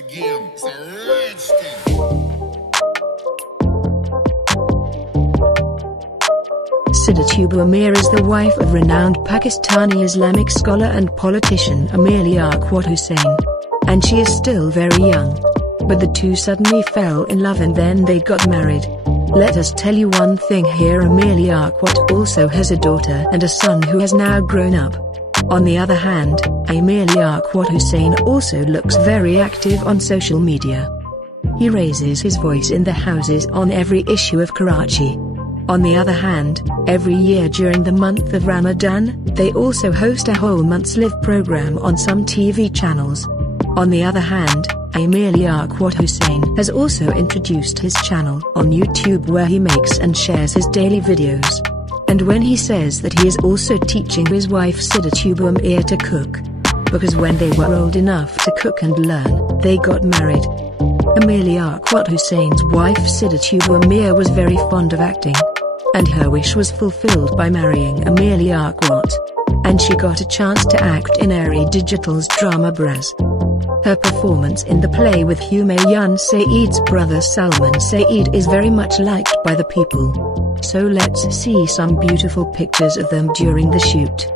again. It's a rich thing. Sidatuba Amir is the wife of renowned Pakistani Islamic scholar and politician Amir Liaquat Hussain. And she is still very young. But the two suddenly fell in love and then they got married. Let us tell you one thing here, Amir Liaquat also has a daughter and a son who has now grown up. On the other hand, Amir Liaquat Hussain also looks very active on social media. He raises his voice in the houses on every issue of Karachi. On the other hand, every year during the month of Ramadan, they also host a whole month's live program on some TV channels. On the other hand, Amir Liaquat Hussain has also introduced his channel on YouTube where he makes and shares his daily videos. And when he says that he is also teaching his wife Sidatuba Amir to cook. Because when they were old enough to cook and learn, they got married. Amir Liaquat Hussain's wife Sidatuba Amir was very fond of acting. And her wish was fulfilled by marrying Amir Liaquat. And she got a chance to act in Airy Digital's drama Braz. Her performance in the play with Humayun Saeed's brother Salman Saeed is very much liked by the people. So let's see some beautiful pictures of them during the shoot.